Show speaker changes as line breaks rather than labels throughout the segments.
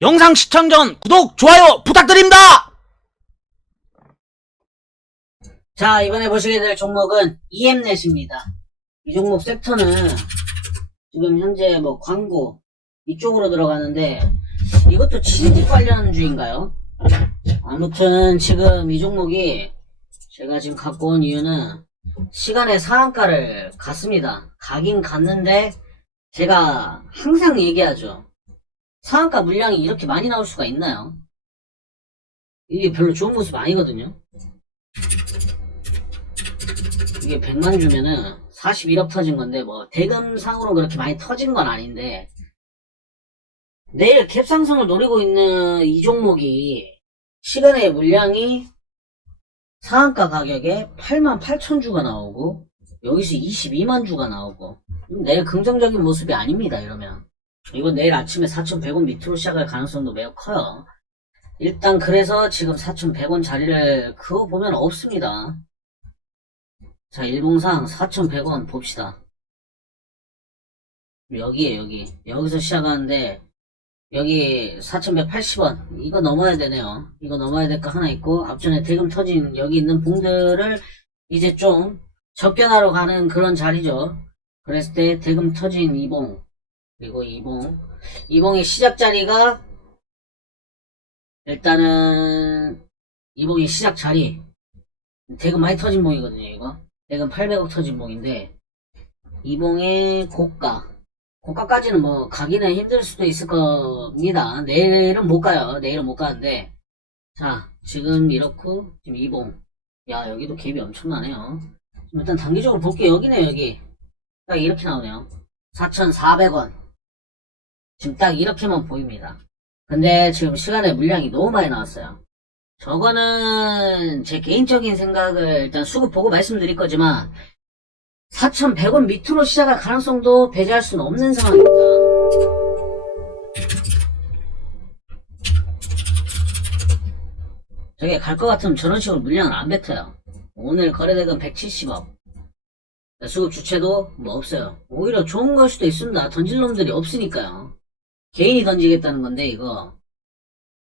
영상 시청 전 구독, 좋아요 부탁드립니다!
자, 이번에 보시게 될 종목은 EM넷입니다. 이 종목 섹터는 지금 현재 뭐 광고 이쪽으로 들어가는데 이것도 취직 관련주인가요? 아무튼 지금 이 종목이 제가 지금 갖고 온 이유는 시간의 상한가를 갔습니다. 가긴 갔는데 제가 항상 얘기하죠. 상한가 물량이 이렇게 많이 나올 수가 있나요? 이게 별로 좋은 모습 아니거든요. 이게 100만 주면은 41억 터진 건데 뭐 대금상으로 그렇게 많이 터진 건 아닌데 내일 캡상승을 노리고 있는 이 종목이 시간의 물량이 상한가 가격에 8만 8천 주가 나오고 여기서 22만 주가 나오고 내일 긍정적인 모습이 아닙니다 이러면 이건 내일 아침에 4,100원 밑으로 시작할 가능성도 매우 커요 일단 그래서 지금 4,100원 자리를 그거 보면 없습니다 자, 일봉상 4,100원 봅시다. 여기에 여기. 여기서 시작하는데, 여기 4,180원. 이거 넘어야 되네요. 이거 넘어야 될 거 하나 있고, 앞전에 대금 터진 여기 있는 봉들을 이제 좀 접견하러 가는 그런 자리죠. 그랬을 때 대금 터진 이봉. 그리고 이봉. 이봉의 시작 자리가, 일단은, 이봉의 시작 자리. 대금 많이 터진 봉이거든요, 이거. 대금 800억 터진 봉인데 이봉의 고가. 고가까지는 뭐 가기는 힘들 수도 있을 겁니다. 내일은 못 가요. 내일은 못 가는데. 자 지금 이렇고 지금 이봉. 야 여기도 갭이 엄청나네요. 일단 단기적으로 볼게요. 여기네 여기. 딱 이렇게 나오네요. 4,400원 지금 딱 이렇게만 보입니다 근데 지금 시간에 물량이 너무 많이 나왔어요 저거는 제 개인적인 생각을 일단 수급 보고 말씀드릴 거지만 4,100원 밑으로 시작할 가능성도 배제할 수는 없는 상황입니다. 저게 갈 것 같으면 저런 식으로 물량을 안 뱉어요. 오늘 거래대금 170억. 수급 주체도 뭐 없어요. 오히려 좋은 걸 수도 있습니다. 던질 놈들이 없으니까요. 개인이 던지겠다는 건데 이거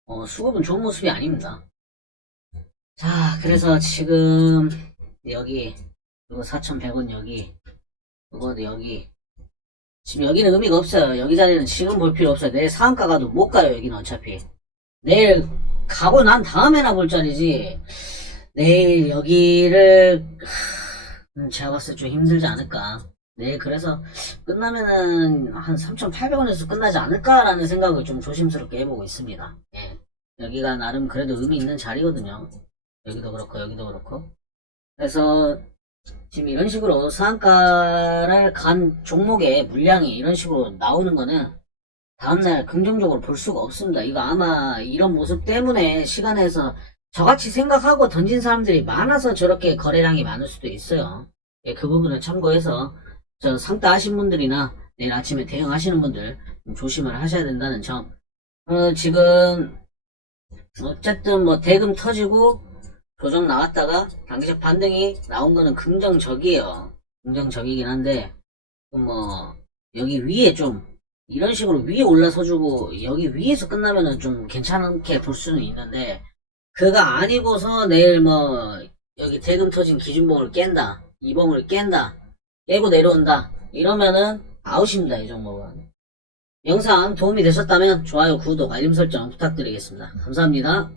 어, 수급은 좋은 모습이 아닙니다. 자, 그래서 지금 여기 이거 4,100원 여기 이거 여기 지금 여기는 의미가 없어요. 여기 자리는 지금 볼 필요 없어요. 내일 상한가 가도 못 가요. 여기는 어차피 내일 가고 난 다음에나 볼 자리지. 내일 여기를 하, 음, 제가 봤을 때 좀 힘들지 않을까. 내일 그래서 끝나면은 한 3,800원에서 끝나지 않을까라는 생각을 좀 조심스럽게 해보고 있습니다. 예. 여기가 나름 그래도 의미 있는 자리거든요. 여기도 그렇고 여기도 그렇고 그래서 지금 이런 식으로 상한가를 간 종목의 물량이 이런 식으로 나오는 거는 다음날 긍정적으로 볼 수가 없습니다. 이거 아마 이런 모습 때문에 시간에서 저같이 생각하고 던진 사람들이 많아서 저렇게 거래량이 많을 수도 있어요. 예, 그 부분을 참고해서 저 상따 하신 분들이나 내일 아침에 대응하시는 분들 좀 조심을 하셔야 된다는 점. 어, 지금 어쨌든 뭐 대금 터지고 조정 나왔다가 단기적 반등이 나온 거는 긍정적이에요. 긍정적이긴 한데 뭐 여기 위에 좀 이런 식으로 위에 올라서주고 여기 위에서 끝나면은 좀 괜찮게 볼 수는 있는데 그가 아니고서 내일 뭐 여기 대금 터진 기준봉을 깬다 이봉을 깬다 깨고 내려온다. 이러면은 아웃입니다 이 종목은 영상 도움이 되셨다면 좋아요 구독 알림 설정 부탁드리겠습니다. 감사합니다